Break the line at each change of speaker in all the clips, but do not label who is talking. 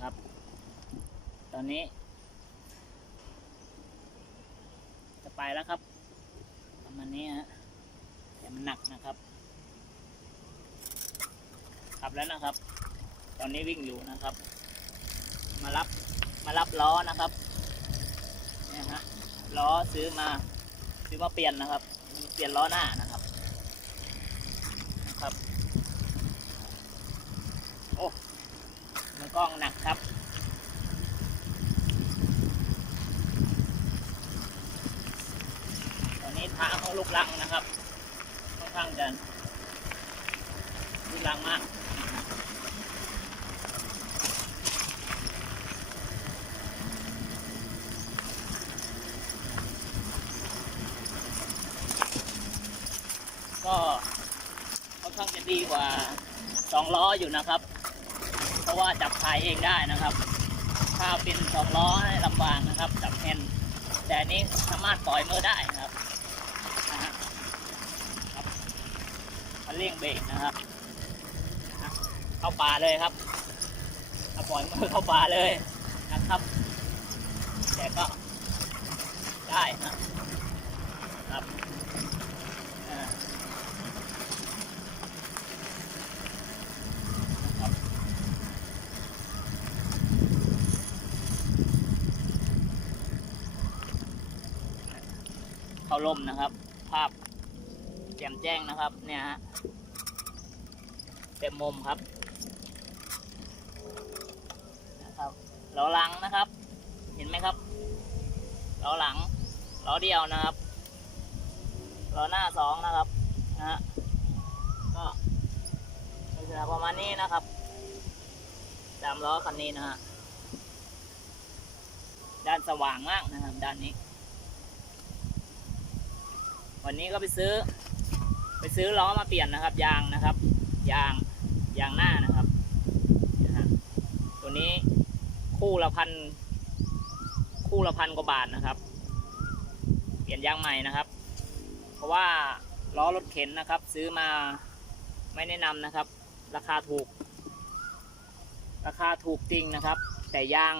ครับ ตอนนี้ จะไปแล้วครับประมาณนี้ฮะแต่มันหนักนะครับขับแล้วนะครับ ตอนนี้วิ่งอยู่นะครับ มารับมารับล้อนะครับเนี่ยฮะล้อซื้อมาซื้อมาเปลี่ยนนะครับ เปลี่ยนล้อหน้านะครับนะครับ โอ้มัน กล้องหนักครับ ตอนนี้ทางเขาลุกลังนะครับค่อนข้างจะลุกลังมากก็ค่อนข้างจะดีกว่าสองล้ออยู่นะครับะว่าจับถ่ายเองได้นะครับ ถ้าเป็นสองล้อให้ลำบากนะครับ จับแฮนด์แต่นี้สามารถปล่อยมือได้นะครับครับคันเร่งเบรกนะครับเข้าป่าเลยครับถ้าปล่อยมือเข้าป่าเลยนะครับ แต่ก็ได้นะครับ เข้าร่มนะครับ ภาพแจ่มแจ้งนะครับ เนี่ยฮะเต็มมุมครับนะครับล้อหลังนะครับ เห็นไหมครับล้อหลังล้อเดียวนะครับล้อหน้าสองนะครับนะฮะก็ลักษณะประมาณนี้นะครับสามล้อคันนี้นะฮะด้านสว่างมากนะครับด้านนี้ วันนี้ก็ไปซื้อ ไปซื้อล้อมาเปลี่ยนนะครับ ยางนะครับ ยางยางหน้านะครับตัวนี้คู่ละพันคู่ละพันกว่าบาทนะครับ เปลี่ยนยางใหม่นะครับ เพราะว่าล้อรถเข็นนะครับ ซื้อมาไม่แนะนำนะครับ ราคาถูก ราคาถูกจริงนะครับ แต่ยาง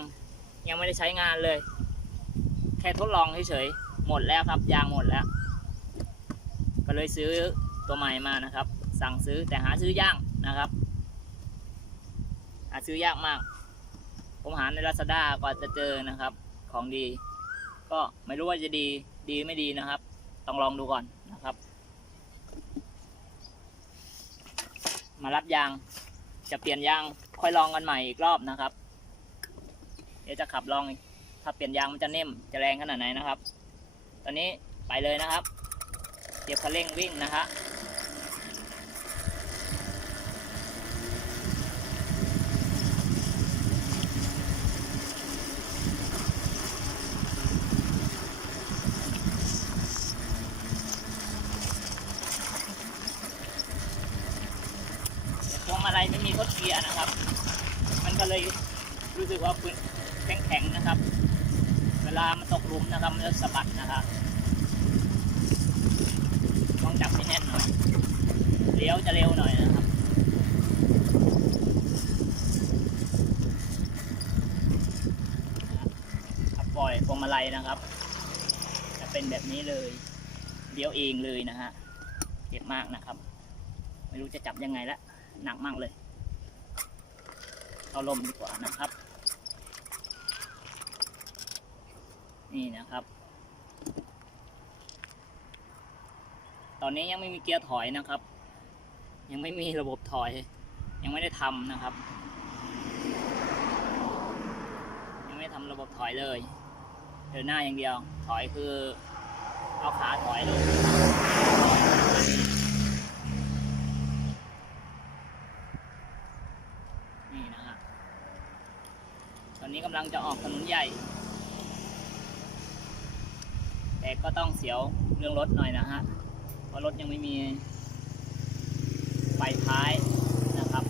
ยังไม่ได้ใช้งานเลย แค่ทดลองเฉยๆหมดแล้วครับ ยางหมดแล้ว เลยซื้อตัวใหม่มานะครับ สั่งซื้อแต่หาซื้อยากนะครับ หาซื้อยากมาก ผมหาใน Lazada กว่าจะเจอนะครับ ของดี ก็ไม่รู้ว่าจะดีดีไม่ดีนะครับ ต้องลองดูก่อนนะครับ มารับยางจะเปลี่ยนยางค่อยลองกันใหม่อีกรอบนะครับ เดี๋ยวจะขับลองถ้าเปลี่ยนยางมันจะเนิ่มจะแรงขนาดไหนนะครับ ตอนนี้ไปเลยนะครับ เหยียบคันเร่งวิ่งนะฮะพวงมาลัยไม่มีทดเกียร์นะครับ มันก็เลยรู้สึกว่าพื้นแข็งๆนะครับ เวลามันตกหลุมนะครับ มันจะสะบัดนะครับ ต้องจับให้แน่นหน่อย เลี้ยวจะเร็วหน่อยนะครับ ขับปล่อยพวงมาลัยนะครับ จะเป็นแบบนี้เลย เลี้ยวเองเลยนะฮะ เจ็บมากนะครับ ไม่รู้จะจับยังไงละ หนักมากเลย เอาลมดีกว่านะครับ นี่นะครับตอนนี้ยังไม่มีเกียร์ถอยนะครับ ยังไม่มีระบบถอย ยังไม่ได้ทำนะครับ ยังไม่ทำระบบถอยเลย เดินหน้าอย่างเดียว ถอยคือเอาขาถอยลงนี่นะฮะตอนนี้กำลังจะออกถนนใหญ่ แต่ก็ต้องเสียวเรื่องรถหน่อยนะฮะ เพราะรถยังไม่มี ท้ายนะครับ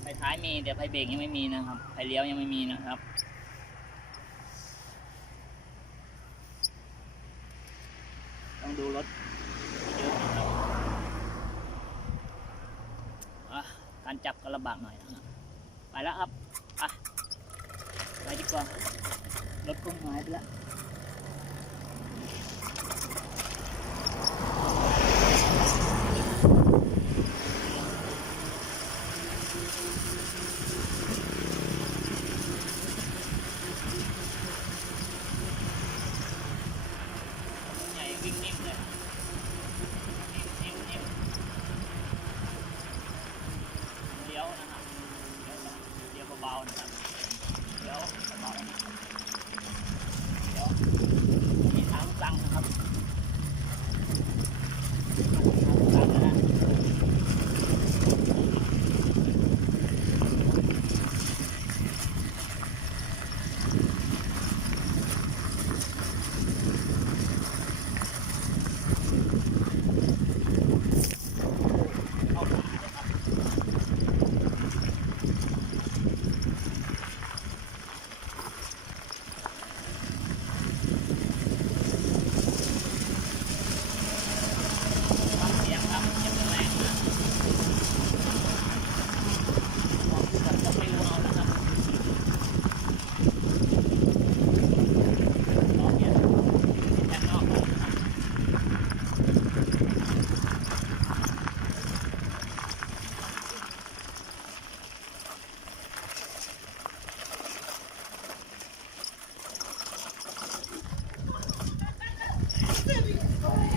ไฟท้ายมีแต่ไฟเบรกยังไม่มีนะครับ ไฟเลี้ยวยังไม่มีนะครับ ต้องดูรถเยอะนะครับการจับก็ลำบากหน่อยนะครับไปแล้วครับอะไปดีกว่ารถก็หายไปแล้ว
Oh,